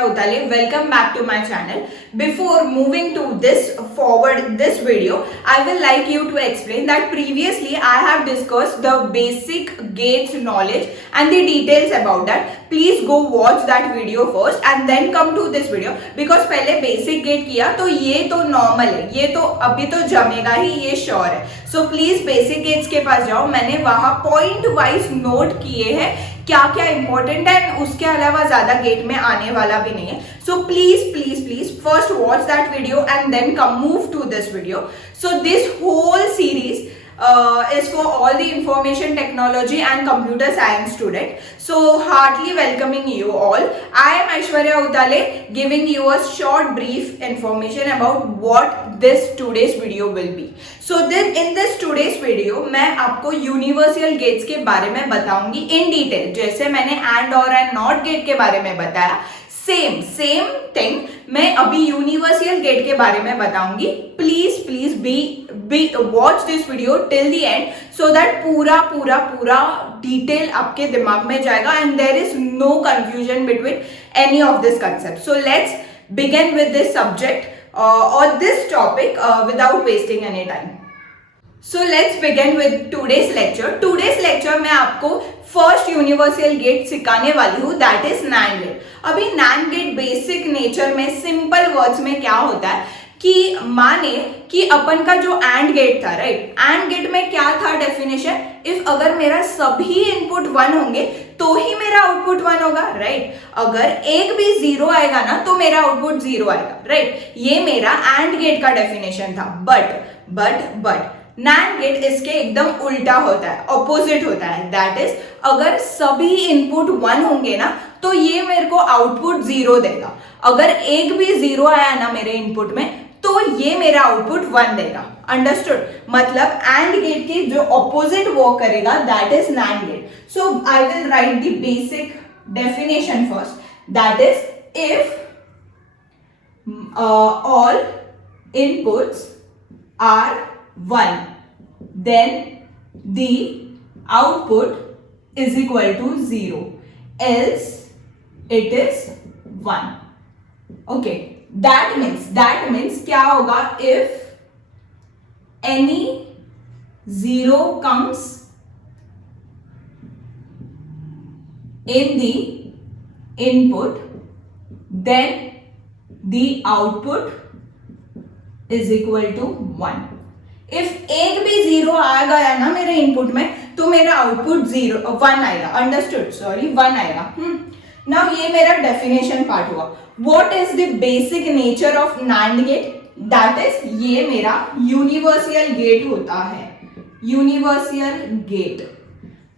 Aishwarya Utale. Welcome back to my channel. Before moving to this video, I will like you to explain that previously I have discussed the basic gates knowledge and the details about that. Please go watch that video first and then come to this video because पहले basic gate किया तो ये तो normal है, ये तो अभी तो जमेगा ही, ये sure है. So please basic gates के पास जाओ. मैंने वहां point wise note किए हैं क्या क्या इंपॉर्टेंट है, उसके अलावा ज्यादा गेट में आने वाला भी नहीं है. So please please please first watch that video and then come move to this video. So this whole series is for all the information technology and computer science student. So heartily welcoming you all. I am Aishwarya Utale giving you a short brief information about what this today's video will be. So then in this today's video मैं आपको universal gets के बारे में बताऊंगी in detail. जैसे मैंने and और and not gate के बारे में बताया, सेम थिंग मैं अभी यूनिवर्सल गेट के बारे में बताऊंगी. Please please be watch this video till the end so that पूरा डिटेल आपके दिमाग में जाएगा and there is no confusion between any of this concept. So let's begin with this subject और this topic without wasting any time. So let's begin with today's lecture. Today's lecture मैं आपको first universal gate सिखाने वाली हूँ, that is NAND gate. अभी NAND gate basic nature में simple words में क्या होता है कि माने कि अपन का जो एंड गेट था, राइट, एंड गेट में क्या था डेफिनेशन, इफ अगर मेरा सभी इनपुट 1 होंगे तो ही मेरा आउटपुट 1 होगा, राइट. अगर एक भी 0 आएगा ना तो मेरा आउटपुट 0 आएगा, राइट. ये मेरा एंड गेट का डेफिनेशन था. बट NAND गेट इसके एकदम उल्टा होता है, ऑपोजिट होता है. दैट इज अगर सभी इनपुट 1 होंगे ना तो ये मेरे को आउटपुट 0 देगा. अगर एक भी 0 आया ना मेरे इनपुट में तो ये मेरा आउटपुट 1 देगा. अंडरस्टूड. मतलब एंड गेट की जो ऑपोजिट वर्क करेगा that is NAND gate. So I will write the basic definition first. That is if all inputs are 1, then the output is equal to 0, else it is 1. Okay, that means क्या होगा, if any 0 comes in the input, then the output is equal to 1. If एक भी 0 आ गया ना मेरे input में तो मेरा आउटपुट 1 आएगा. अंडरस्टूड, सॉरी 1 आएगा. नाउ ये मेरा डेफिनेशन पार्ट हुआ. What is the basic nature of NAND gate, that is ये मेरा यूनिवर्सल गेट होता है. यूनिवर्सल गेट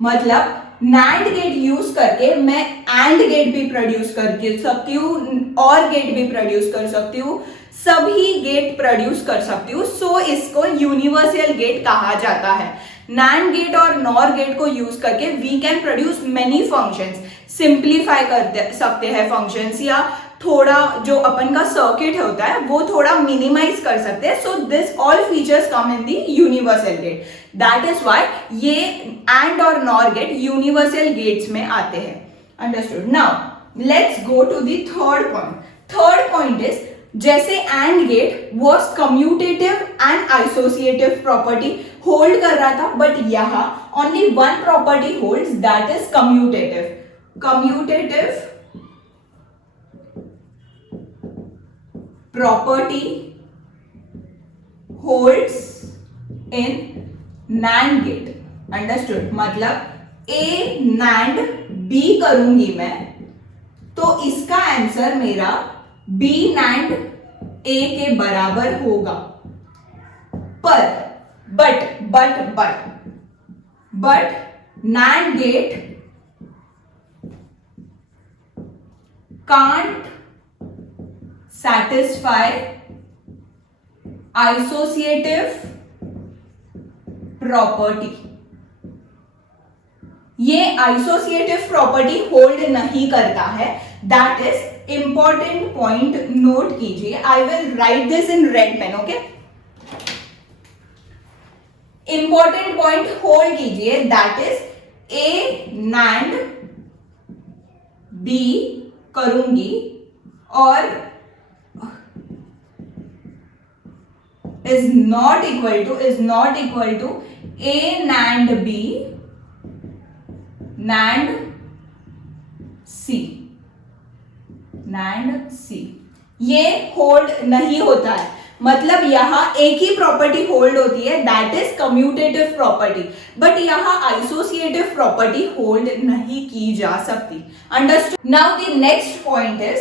मतलब NAND गेट यूज करके मैं AND गेट भी प्रोड्यूस कर सकती हूँ, और गेट भी प्रोड्यूस कर सकती हूँ, सभी गेट प्रोड्यूस कर सकती हूँ. सो इसको यूनिवर्सल गेट कहा जाता है. NAND गेट और NOR गेट को यूज करके we can produce many functions. Simplify कर सकते हैं फंक्शंस, या थोड़ा जो अपन का सर्किट होता है वो थोड़ा मिनिमाइज कर सकते हैं. So this all features come in the universal gate. That is why ये एंड और NOR गेट यूनिवर्सल गेट्स में आते हैं. Understood. Now let's go to the third point. Third point is जैसे and gate was commutative and associative property hold कर रहा था, but यहां only one property holds, that is commutative. Commutative property holds in NAND gate. Understood. मतलब A NAND B करूंगी मैं तो इसका आंसर मेरा B NAND A के बराबर होगा. पर but NAND gate can't satisfy associative property. ये आइसोसिएटिव प्रॉपर्टी होल्ड नहीं करता है. That is important point, note कीजिए. I will write this in red pen. Okay, important point hold कीजिए. That is A NAND B करूंगी और is not equal to A NAND B NAND C ये hold नहीं होता है, मतलब यहाँ एक ही प्रॉपर्टी होल्ड होती है, that is commutative property, but यहाँ आइसोसिएटिव प्रॉपर्टी होल्ड नहीं की जा सकती। Understood? Now the next point is,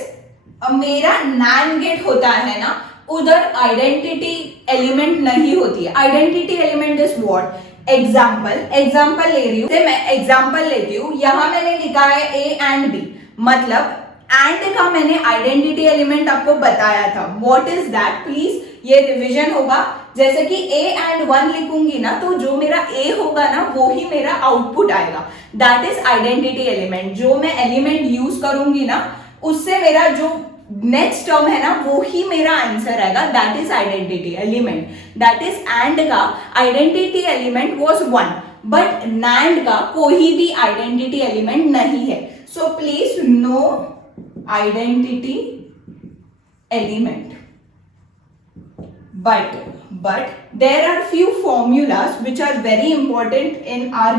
मेरा NAND गेट होता है ना, उधर आइडेंटिटी एलिमेंट नहीं होती है। Identity element is what? Example ले रही हूँ, मैं एग्जाम्पल लेती हूँ। यहाँ मैंने लिखा है A and B, मतलब एंड का मैंने आइडेंटिटी एलिमेंट आपको बताया था। What is that? प्लीज ये रिवीजन होगा। जैसे कि A and 1 लिखूंगी ना, तो जो मेरा A होगा ना वो ही मेरा आउटपुट आएगा, दैट इज आइडेंटिटी एलिमेंट। जो मैं एलिमेंट यूज करूंगी ना, उससे मेरा जो नेक्स्ट टर्म है ना वो ही मेरा आंसर आएगा, that is identity element. That is and का identity element was 1, but NAND का कोई भी आइडेंटिटी एलिमेंट नहीं है। So please no identity element, but there are few formulas which are very important in our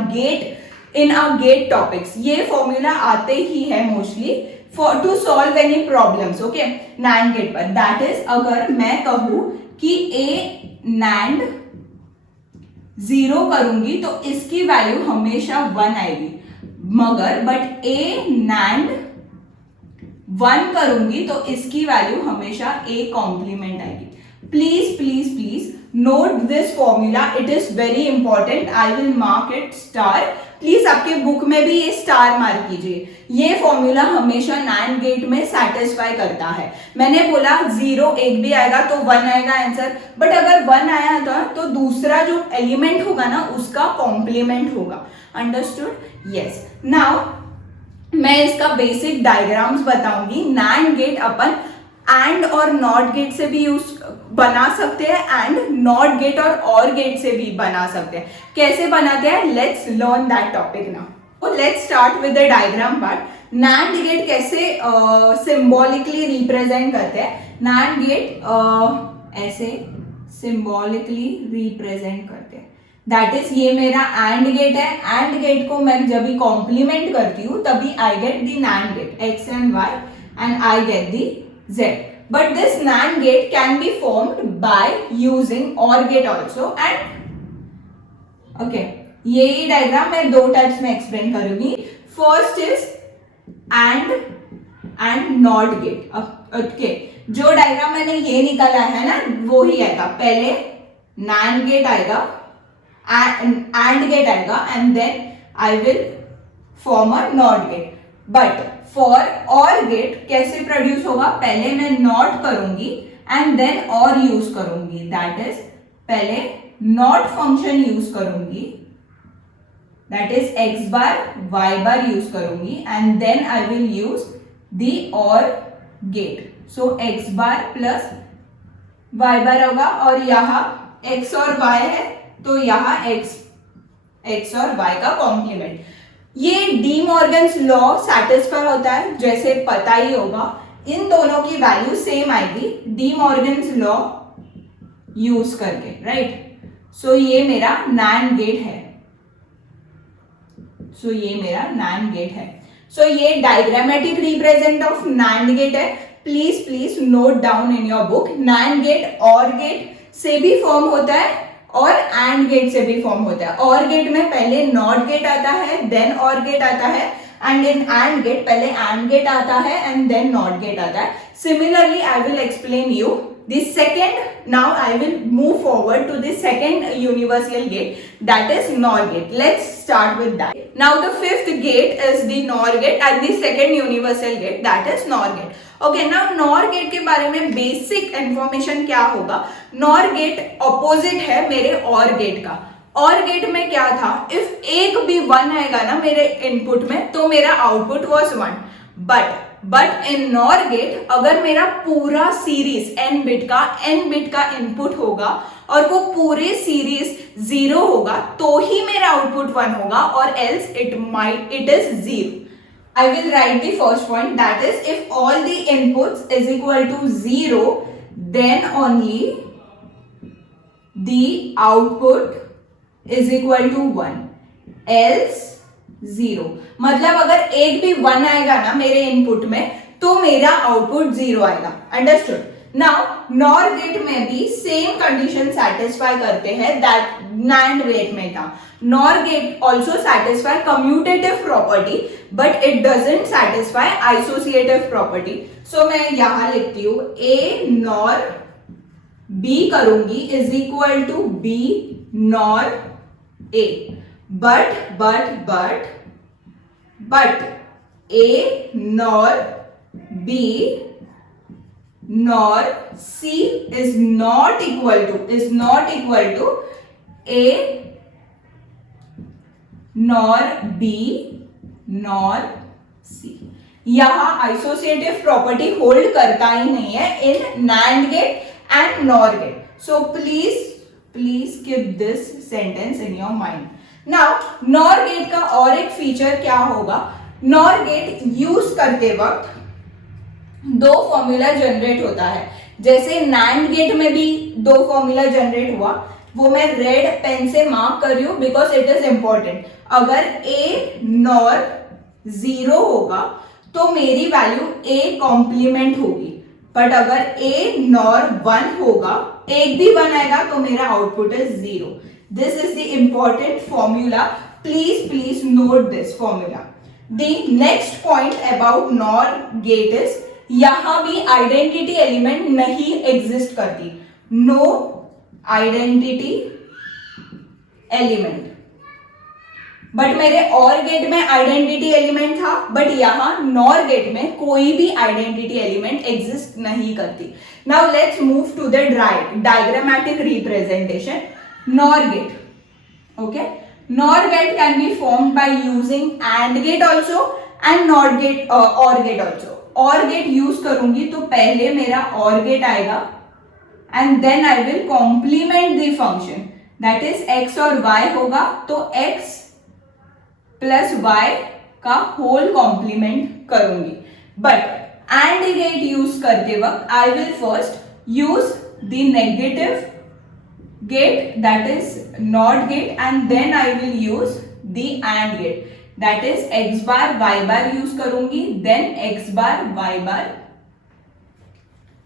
gate topics। ये formula आते ही है mostly for to solve any problems, okay, NAND gate पर। दैट इज, अगर मैं कहूं कि A NAND 0 करूंगी तो इसकी वैल्यू हमेशा 1 आएगी, मगर बट A NAND 1 करूंगी तो इसकी वैल्यू हमेशा A कॉम्प्लीमेंट आएगी। Please note this formula, it is very important. I will mark it star. Please आपके बुक में भी ये स्टार मार्क कीजिए। ये फॉर्मूला हमेशा NAND गेट में सेटिस्फाई करता है। मैंने बोला 0 एक भी आएगा तो 1 आएगा आंसर, बट अगर 1 आया था तो दूसरा जो एलिमेंट होगा ना उसका कॉम्प्लीमेंट होगा। अंडरस्टूड? यस। नाउ मैं इसका बेसिक डायग्राम्स बताऊंगी। NAND गेट अपन एंड और नॉट गेट से भी यूज बना सकते हैं, एंड नॉट गेट और गेट से भी बना सकते हैं। कैसे बनाते हैं? Let's learn that topic now. Let's start with the diagram part. NAND gate कैसे सिंबॉलिकली रिप्रेजेंट करते हैं? NAND गेट ऐसे सिंबॉलिकली रिप्रेजेंट करते हैं। दैट इज, ये मेरा एंड गेट है। एंड गेट को मैं जब भी कॉम्प्लीमेंट करती हूँ तभी I get the NAND gate, X and Y, and I get the Z. But this NAND gate can be formed by using OR gate also, and okay, यही diagram मैं 2 types में एक्सप्लेन करूंगी। First is and not gate. Okay, जो diagram मैंने ये निकाला है ना वो ही आएगा। पहले NAND गेट आएगा, AND गेट आएगा, and then I will form a not gate. But for OR gate कैसे प्रोड्यूस होगा? पहले मैं नॉट करूंगी एंड देन OR यूज करूंगी। दैट इज, पहले नॉट फंक्शन यूज करूंगी, that is X bar Y bar use करूंगी, and then I will use the OR gate. So X bar plus Y bar होगा, और यहाँ X और Y है तो यहाँ X और Y का कॉम्प्लीमेंट। ये डी मॉर्गन्स लॉ सैटिस्फाई होता है, जैसे पता ही होगा। इन दोनों की वैल्यू सेम आएगी डी मॉर्गन्स लॉ यूज करके, राइट? सो ये मेरा NAND गेट है। सो ये diagrammatic represent of NAND gate है। Please note down in your book. NAND gate OR gate से भी फॉर्म होता है और AND गेट से भी फॉर्म होता है। OR गेट में पहले नॉट गेट आता है, देन OR गेट आता है, एंड इन AND गेट पहले AND गेट आता है एंड देन नॉट गेट आता है। Similarly I will explain you the second. Now I will move forward to the second universal gate, that is NOR gate. Let's start with that. Now the fifth gate is the NOR gate and the second universal gate, that is NOR gate. Okay, now NOR gate के बारे में basic information क्या होगा? NOR gate opposite है मेरे OR gate का। OR gate में क्या था? if एक भी 1 आएगा ना मेरे इनपुट में तो मेरा output was 1, but in NOR gate अगर मेरा पूरा सीरीज n बिट का इनपुट होगा और वो पूरे सीरीज 0 होगा तो ही मेरा आउटपुट 1 होगा, और else it is 0। I will write the first point, that is, if all the inputs is equal to 0, then only the output is equal to 1, else 0. मतलब अगर एक भी 1 आएगा ना मेरे इनपुट में तो मेरा आउटपुट 0 आएगा. अंडरस्टूड. नाउ नॉर गेट में भी सेम कंडीशन सेटिस्फाई करते हैं दैट NAND गेट में था. NOR gate also satisfy commutative property but it doesn't satisfy associative property. So मैं यहां लिखती हूं A NOR B करूंगी is equal to B NOR A. But A NOR B NOR C is not equal to A NOR B NOR C. यहां आइसोसिएटिव property hold करता ही नहीं है in NAND gate and NOR gate. So please keep this sentence in your mind. Now NOR gate का और एक feature क्या होगा, NOR गेट यूज करते वक्त दो फॉर्मूला जनरेट होता है. जैसे NAND गेट में भी दो फॉर्मूला जनरेट हुआ, वो मैं रेड पेन से मार्क कर रही हूं बिकॉज इट इज इंपॉर्टेंट. अगर A NOR 0 होगा तो मेरी वैल्यू A कॉम्प्लीमेंट होगी, बट अगर A NOR 1 होगा, एक भी 1 आएगा तो मेरा output is 0. This is the important formula. Please note this formula. The next point about NOR gate is यहां भी आइडेंटिटी एलिमेंट नहीं एग्जिस्ट करती. No identity element. बट मेरे OR गेट में आइडेंटिटी एलिमेंट था, बट यहां NOR गेट में कोई भी आइडेंटिटी एलिमेंट एग्जिस्ट नहीं करती. Now let's move to the diagrammatic representation. NOR gate. Okay, NOR gate can be formed by using AND gate also and NOT gate OR gate also. OR gate use करूंगी तो पहले मेरा OR gate आएगा and then I will complement the function, that is x और y होगा तो x plus y का whole complement करूंगी. बट AND गेट यूज करते वक्त I will first use the negative gate, that is NOT gate, and then I will use the AND gate, that is x bar y bar use करूंगी, then x bar y bar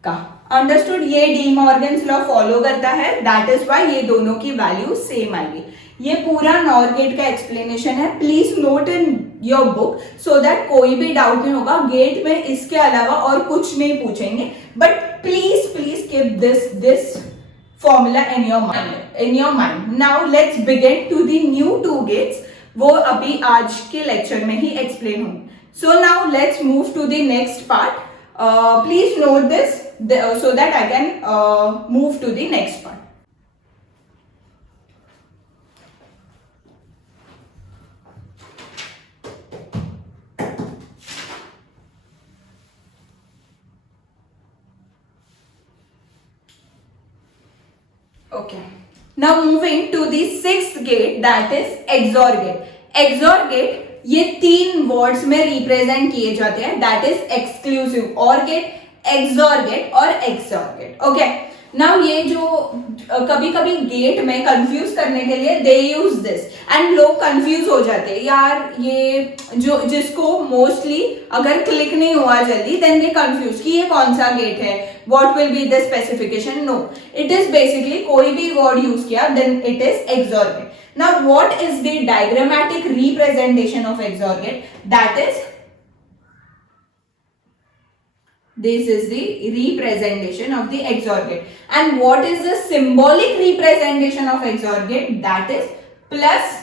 का. Understood. ये D Morgan's law follow करता है, that is why ये दोनों की value same आएगी. ये पूरा NOR गेट का एक्सप्लेनेशन है. Please note in your book so that कोई भी डाउट नहीं होगा. गेट में इसके अलावा और कुछ नहीं पूछेंगे, but please keep this formula in your mind. Now let's begin to the new 2 gates. वो अभी आज के लेक्चर में ही एक्सप्लेन होंगे. So now let's move to the next part. Please note this so that I can move to the next part. Okay. Now moving to the 6th gate, that is XOR gate. XOR gate ये 3 words में represent किए जाते हैं, that is exclusive OR gate, XOR gate और XOR gate. Okay, now ये जो कभी कभी गेट में कंफ्यूज करने के लिए दे यूज दिस एंड लोग कंफ्यूज हो जाते हैं. यार ये जो जिसको मोस्टली अगर क्लिक नहीं हुआ जल्दी देन दे कंफ्यूज कि ये कौन सा गेट है, what will be the specification. No, it is basically कोई भी वर्ड यूज किया then it is XOR gate. Now what is the diagrammatic representation of XOR gate? That is, this is the representation of the XOR gate. And what is the symbolic representation of XOR gate? That is plus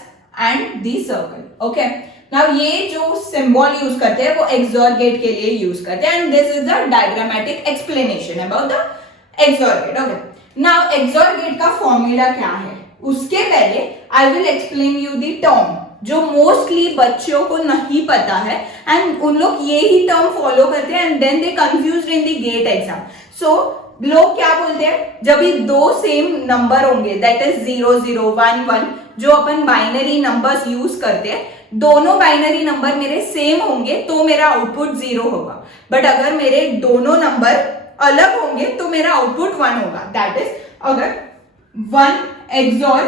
and the circle. Okay. Now ये जो symbol use करते हैं वो XOR gate के लिए use करते हैं, and this is the diagrammatic explanation about the XOR gate. Okay. Now XOR gate का formula क्या है? उसके पहले I will explain you the term जो मोस्टली बच्चों को नहीं पता है एंड उन लोग ये ही टर्म फॉलो करते हैं and then they confused in the gate exam. So लोग क्या बोलते हैं, जब भी 2 सेम नंबर होंगे दैट इज 0 0 1 1 जो अपन बाइनरी नंबर्स यूज करते हैं, दोनों बाइनरी नंबर मेरे सेम होंगे तो मेरा आउटपुट 0 होगा, बट अगर मेरे दोनों नंबर अलग होंगे तो मेरा आउटपुट 1 होगा। दैट इज अगर 1 XOR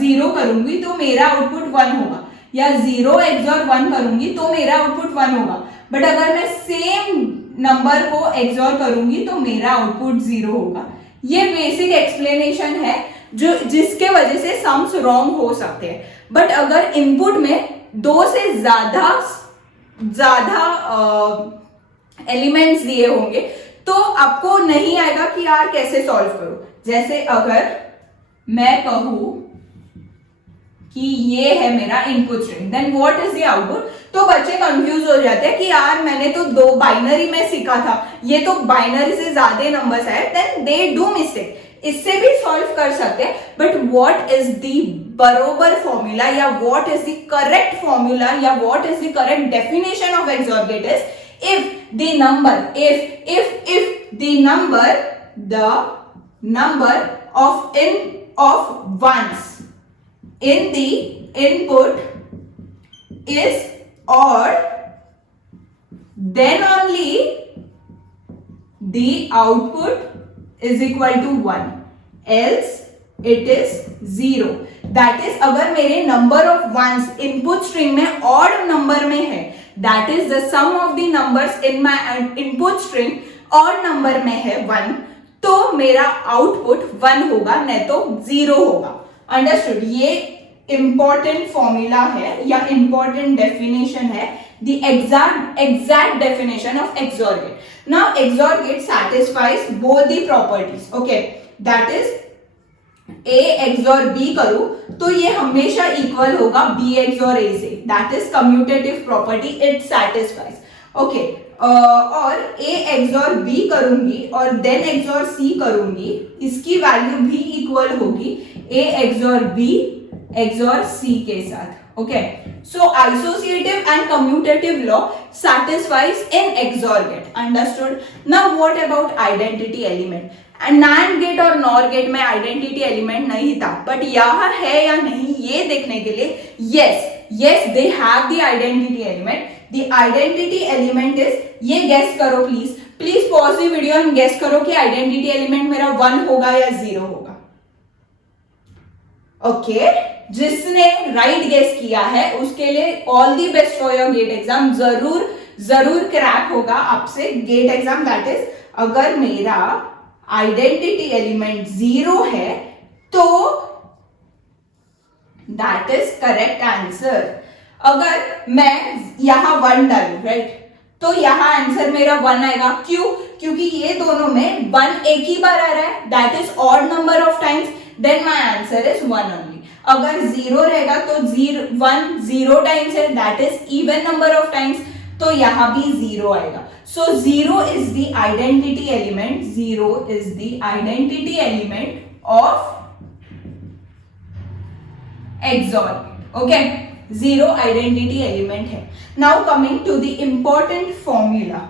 0 करूंगी तो मेरा आउटपुट 1 होगा, या 0 XOR 1 करूंगी तो मेरा आउटपुट 1 होगा, बट अगर मैं सेम नंबर को XOR करूंगी तो मेरा आउटपुट 0 होगा। ये बेसिक एक्सप्लेनेशन है जो जिसके वजह से सम्स रॉन्ग हो सकते हैं। बट अगर इनपुट में 2 से ज्यादा एलिमेंट्स दिए होंगे तो आपको नहीं आएगा कि यार कैसे सॉल्व करो। जैसे अगर मैं कहूं कि ये है मेरा input string, then what is the output, तो बच्चे कंफ्यूज हो जाते हैं कि यार मैंने तो 2 बाइनरी में सीखा था, ये तो बाइनरी से ज्यादा नंबर्स है, देन दे डू मिस्टेक। इससे भी सॉल्व कर सकते हैं, बट व्हाट इज द बरोबर फॉर्मूला या what is the correct formula या what is the correct definition of XOR gate is if the number of ones in the input is odd, then only the output is equal to 1, else it is 0. That is अगर मेरे number of ones input string में odd number में है, that is the sum of the numbers in my input string odd number में है 1, तो मेरा output 1 होगा, नहीं तो 0 होगा। Understood? ये important formula है या important definition है, the exact definition of XOR gate. Now XOR gate satisfies both the properties. Okay, that is A XOR B करूं तो ये हमेशा इक्वल होगा B XOR A से, that is commutative property, it satisfies. Okay, और A XOR B करूंगी और then XOR C करूंगी, इसकी वैल्यू भी इक्वल होगी A XOR B XOR C के साथ। Okay, so associative and commutative law satisfies in XOR gate. Understood? Now what about identity element? NAND gate और NOR gate में आइडेंटिटी एलिमेंट नहीं था, बट यहाँ है या नहीं ये देखने के लिए yes they have the identity element. The identity element is, ये गेस करो please pause the video and guess करो कि आइडेंटिटी एलिमेंट मेरा 1 होगा या 0 होगा। ओके, जिसने राइट गेस किया है उसके लिए all the best for your GATE exam, जरूर क्रैक होगा आपसे गेट एग्जाम। दैट इज अगर मेरा आइडेंटिटी एलिमेंट 0 है तो दैट इज करेक्ट आंसर। अगर मैं यहां 1 डालू राइट, तो यहां आंसर मेरा 1 आएगा। क्यों? क्योंकि ये दोनों में 1 एक ही बार आ रहा है, that is odd number of times, then my answer is 1 only. अगर 0 रहेगा तो 1 0 टाइम्स है, that is even number of times, तो यहां भी 0 आएगा। So 0 is the identity element. 0 is the identity element of XOR. Okay, 0 identity element है। Now coming to the important formula.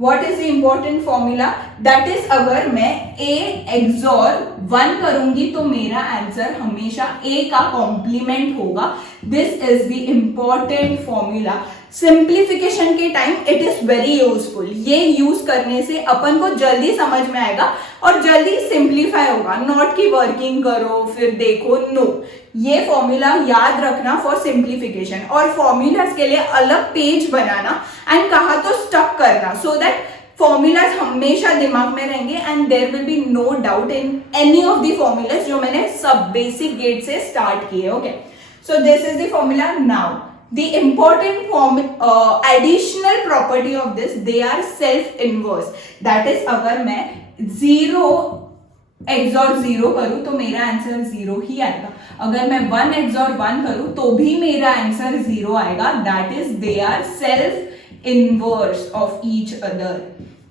What is the important formula? That is अगर मैं A XOR 1 करूंगी तो मेरा आंसर हमेशा A का complement होगा। This is the important formula. Simplification के time it is very useful. ये यूज करने से अपन को जल्दी समझ में आएगा और जल्दी सिंप्लीफाई होगा, नॉट कि वर्किंग करो फिर देखो, नो। ये फॉर्मूला याद रखना फॉर सिंप्लीफिकेशन, और फॉर्मूलाज के लिए अलग पेज बनाना एंड कहा तो स्टक करना, सो दैट फॉर्मूलाज हमेशा दिमाग में रहेंगे and there will be no doubt in any of the formulas जो मैंने सब बेसिक गेट से स्टार्ट किए। Okay, so this is the formula. Now the important additional property of this, they are self inverse. That is अगर मैं 0 XOR 0 करूं तो मेरा आंसर 0 ही आएगा। अगर मैं 1 XOR 1 करूं तो भी मेरा आंसर 0 आएगा। That is they are self inverse of each other.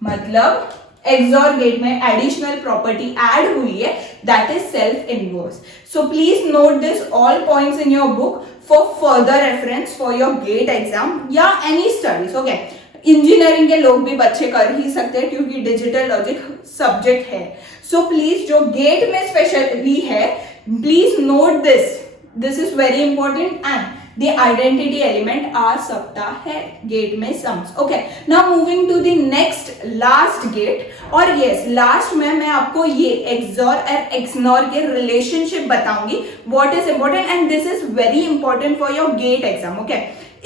मतलब XOR गेट में एडिशनल प्रॉपर्टी ऐड हुई है, that is self inverse. So please note this all points in your book for further reference for your GATE exam या any studies. Okay, engineering के लोग भी बच्चे कर ही सकते हैं क्योंकि डिजिटल लॉजिक सब्जेक्ट है। सो प्लीज जो गेट में स्पेशली है, please note this is very important and the identity element आ सकता है गेट में sums. Okay, now moving to the next last gate. और यस, लास्ट में मैं आपको ये एक्सॉर और एक्सनॉर के रिलेशनशिप बताऊंगी, what is important and this is very important for your GATE exam. Okay,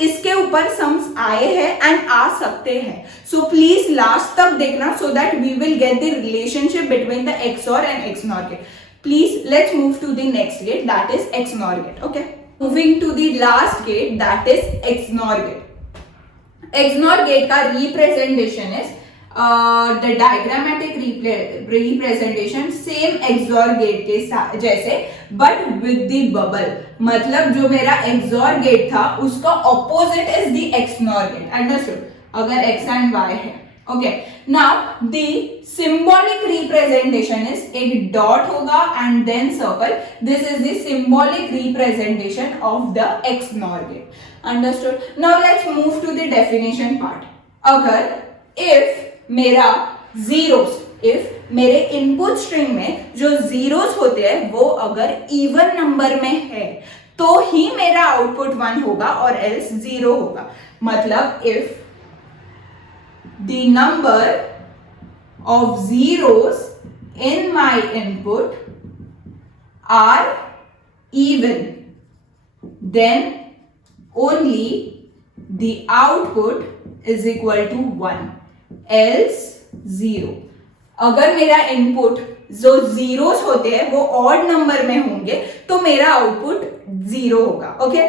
इसके ऊपर सम्स आए हैं एंड आ सकते हैं, सो प्लीज लास्ट तक देखना so that we will get the relationship between the XOR and XNOR gate. Please let's move to the next gate, that is XNOR gate. Okay, moving to the last gate, that is XNOR gate. XNOR gate का representation is the diagrammatic representation same XOR gate के जैसे but with the bubble. मतलब जो मेरा XOR gate था उसका opposite is the XNOR gate. Understood? अगर X and Y है. Okay, now the symbolic representation is एक डॉट होगा and then circle. This is the symbolic representation of the XNOR gate. Understood? Now let's move to the definition part. अगर if मेरा zeros, if मेरे input string में जो zeros होते हैं वो अगर इवन नंबर में है तो ही मेरा आउटपुट 1 होगा और एल्स 0 होगा. मतलब if the number of zeros in my input are even then only the output is equal to 1 else 0. अगर मेरा इनपुट जो जीरोस होते हैं वो ऑड नंबर में होंगे तो मेरा आउटपुट 0 होगा. ओके,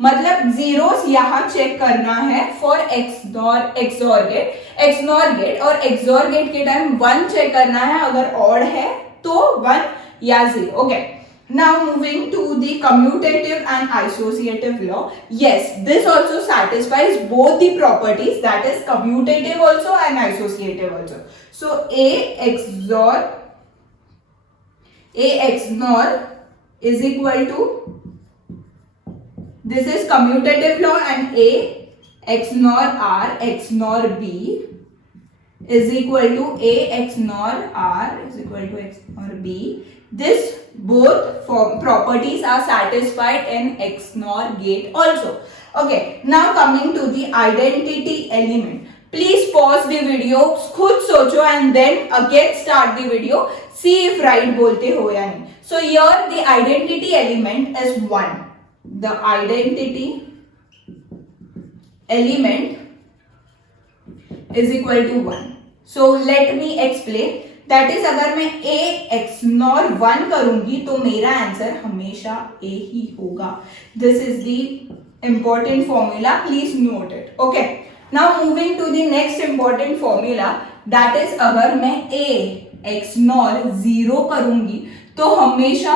मतलब जीरोस यहां चेक करना है for XOR gate. XNOR gate और एक्सॉर गेट के टाइम 1 चेक करना है, अगर ऑड है तो 1 या 0. Okay, now moving to the commutative and associative law. Yes, this also satisfies both the properties, that is commutative also and associative also. So a XNOR is equal to, this is commutative law, and a XNOR R XNOR B is equal to a XNOR R is equal to XNOR B. This both properties are satisfied in XNOR gate also. Okay, now coming to the identity element. Please pause the video, खुद सोचो and then again start the video. See if right बोलते हो या नहीं. So here the identity element is 1. The identity element is equal to 1. So let me explain. That is अगर मैं a XNOR 1 करूंगी तो मेरा आंसर हमेशा a ही होगा. This is the important formula, please note it. Okay, now moving to the next important formula, that is अगर मैं a XNOR 0 करूंगी तो हमेशा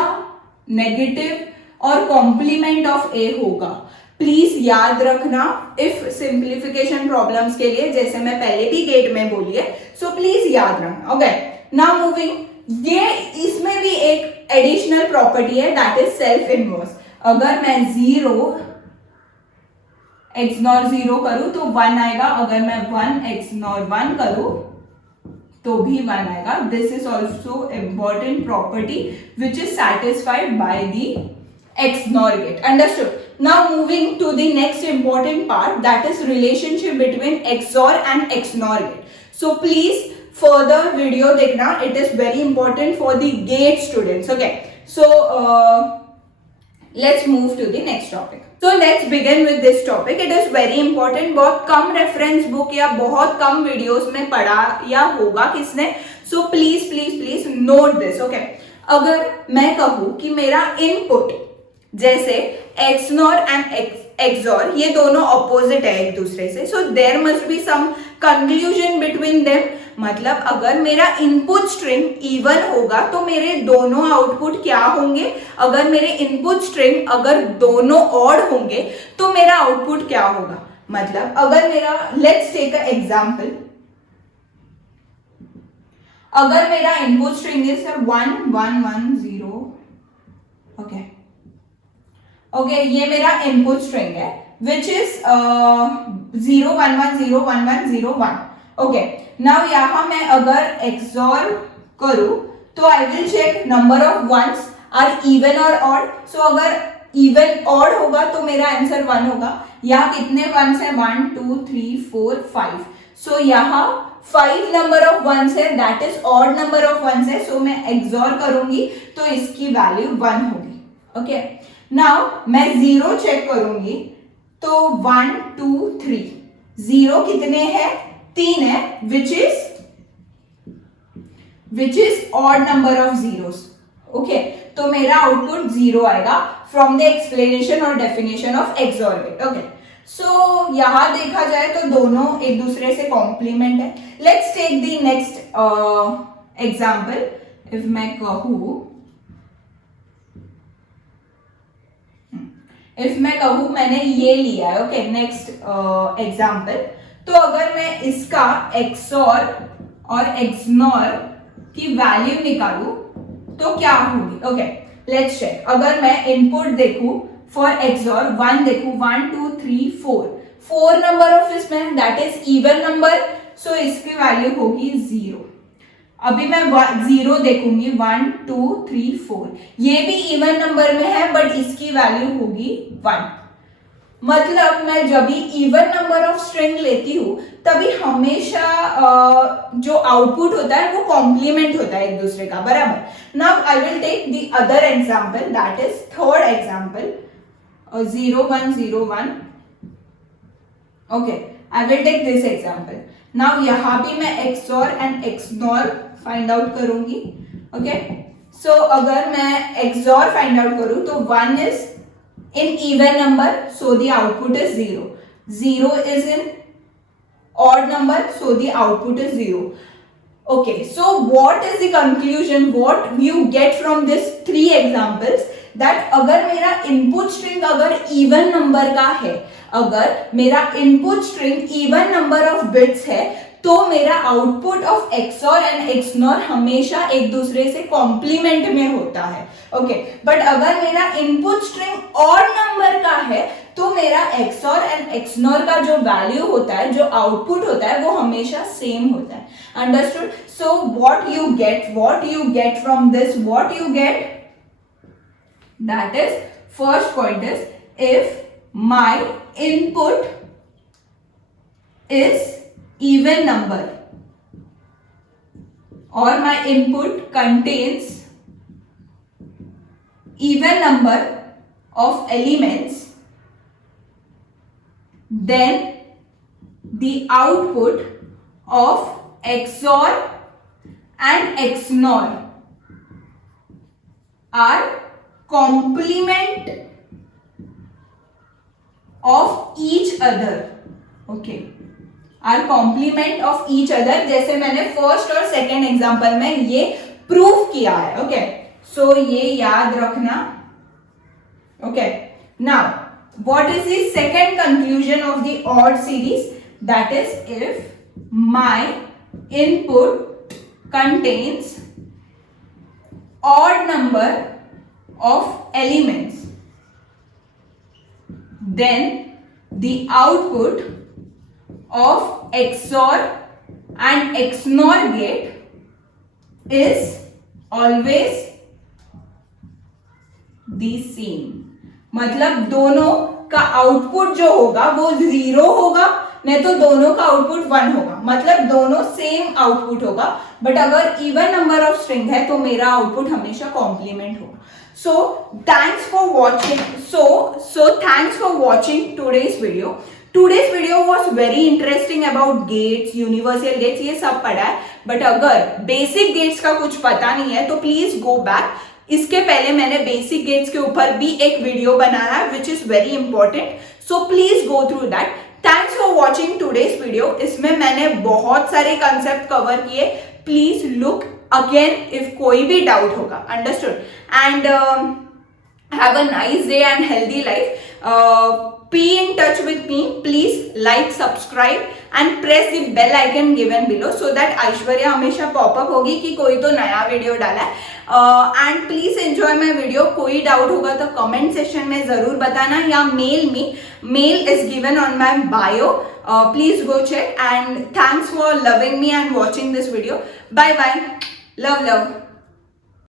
नेगेटिव और कॉम्प्लीमेंट ऑफ a होगा. प्लीज याद रखना इफ सिंप्लीफिकेशन प्रॉब्लम्स के लिए, जैसे मैं पहले भी गेट में बोली है, सो प्लीज याद रखना. ओके, नाउ मूविंग, ये इसमें भी एक एडिशनल प्रॉपर्टी है दैट इज सेल्फ इनवर्स. अगर मैं 0 XNOR 0 करूं तो 1 आएगा, अगर मैं 1 XNOR 1 करूं तो भी 1 आएगा. This is also important property which is satisfied by the XNOR gate. Understood? Now moving to the next important part, that is relationship between XOR and XNOR gate. So please further video देखना, it is very important for the gate students. Okay, so let's move to the next topic. So let's begin with this topic. It is very important. बहुत कम reference book या बहुत कम videos में पढ़ा या होगा किसने, so please please please note this. Okay, अगर मैं कहूँ कि मेरा इनपुट जैसे XNOR एंड XOR ये दोनों ऑपोजिट है एक दूसरे से, so there must be some conclusion between them. मतलब अगर मेरा इनपुट स्ट्रिंग इवन होगा तो मेरे दोनों आउटपुट क्या होंगे, अगर मेरे इनपुट स्ट्रिंग अगर दोनों ऑड होंगे तो मेरा आउटपुट क्या होगा. मतलब अगर मेरा, लेट्स टेक अ एग्जांपल, अगर मेरा input string is 1 1 1 0. Okay okay, ये मेरा इनपुट स्ट्रिंग है विच इज 0 1 1 0 1 1 0 1. ओके, नाउ यहां मैं अगर XOR करूं तो I will check number of ones are even और ऑड. सो अगर इवन ऑड होगा तो मेरा आंसर 1 होगा। यहाँ कितने वंस है, 1 2 3 4 5, सो यहाँ 5 नंबर ऑफ वंस है, that is odd number of ones है, सो मैं एक्सॉर करूंगी तो इसकी वैल्यू 1 होगी। ओके, नाउ मैं 0 चेक करूंगी तो 1 2 3, 0 कितने हैं, 3 है, which is odd number of zeros. Okay, तो मेरा आउटपुट 0 आएगा फ्रॉम द एक्सप्लेनेशन और definition of XOR gate. Okay, so यहां देखा जाए तो दोनों एक दूसरे से कॉम्प्लीमेंट है। Let's take the next example. If मैं कहूं मैंने ये लिया है, ओके, नेक्स्ट एग्जाम्पल, तो अगर मैं इसका एक्सॉर और एक्सनॉर की वैल्यू निकालूं तो क्या होगी। Okay, let's check. अगर मैं इनपुट देखूं फॉर एक्सॉर 1 देखूं, 1 2 3 4 नंबर ऑफ इसमें, दैट इज इवन नंबर, सो इसकी वैल्यू होगी 0। अभी मैं 0 देखूंगी, 1 2 3 4, ये भी इवन नंबर में है बट इसकी वैल्यू होगी 1। मतलब मैं जब भी इवन नंबर ऑफ स्ट्रिंग लेती हूँ तभी हमेशा जो आउटपुट होता है वो कॉम्प्लीमेंट होता है एक दूसरे का, बराबर। Now I will take the other example, that is third example, 0 1 0 1। Okay, I will take this example. Now यहाँ भी मैं XOR and XNOR find out करूंगी। ओके, सो अगर मैं एक्सॉर फाइंड आउट करूं तो 1 is in even number, so the output is 0. 0 is in odd number, so the output is 0. Okay, so what is the conclusion, what you get from this 3 examples, that अगर मेरा input string अगर even number का है, अगर मेरा input string even number of bits है, तो मेरा output of XOR and XNOR हमेशा एक दूसरे से कॉम्प्लीमेंट में होता है। ओके, बट अगर मेरा इनपुट स्ट्रिंग ऑड नंबर का है तो मेरा एक्सॉर एंड एक्सनॉर का जो वैल्यू होता है, जो आउटपुट होता है, वो हमेशा सेम होता है। Understood? So what you get from this, what you get, that is first point is if my input is even number or my input contains even number of elements, then the output of XOR and XNOR are complement of each other. Okay, are complement of each other, जैसे मैंने first और second example में ये prove किया है। Okay, सो ये याद रखना। Okay, now what is the second conclusion of the odd series, that is if my input contains odd number of elements, then the output of XOR and XNOR gate is always the same। मतलब दोनों का output जो होगा वो 0 होगा, नहीं तो दोनों का आउटपुट 1 होगा, मतलब दोनों सेम आउटपुट होगा। बट अगर इवन नंबर ऑफ स्ट्रिंग है तो मेरा आउटपुट हमेशा कॉम्प्लीमेंट होगा। So thanks for watching. So thanks for watching today's video. Today's video was very interesting about gates, universal gates, ये सब पढ़ा है। बट अगर बेसिक गेट्स का कुछ पता नहीं है तो प्लीज गो बैक। इसके पहले मैंने बेसिक गेट्स के ऊपर भी एक वीडियो बनाया है which is very important, so please go through that. Thanks for watching today's video. इसमें मैंने बहुत सारे कंसेप्ट कवर किए, प्लीज लुक अगेन इफ कोई भी डाउट होगा। Understood? And have a nice day and healthy life. Be in touch with me. Please like, subscribe and press the bell icon given below so that Aishwarya हमेशा popup होगी कि कोई तो नया video डाला है। And please enjoy my video. कोई doubt होगा तो कमेंट सेक्शन में जरूर बताना या mail is given on my bio. Please go check and thanks for loving me and watching this video. Bye bye, love love.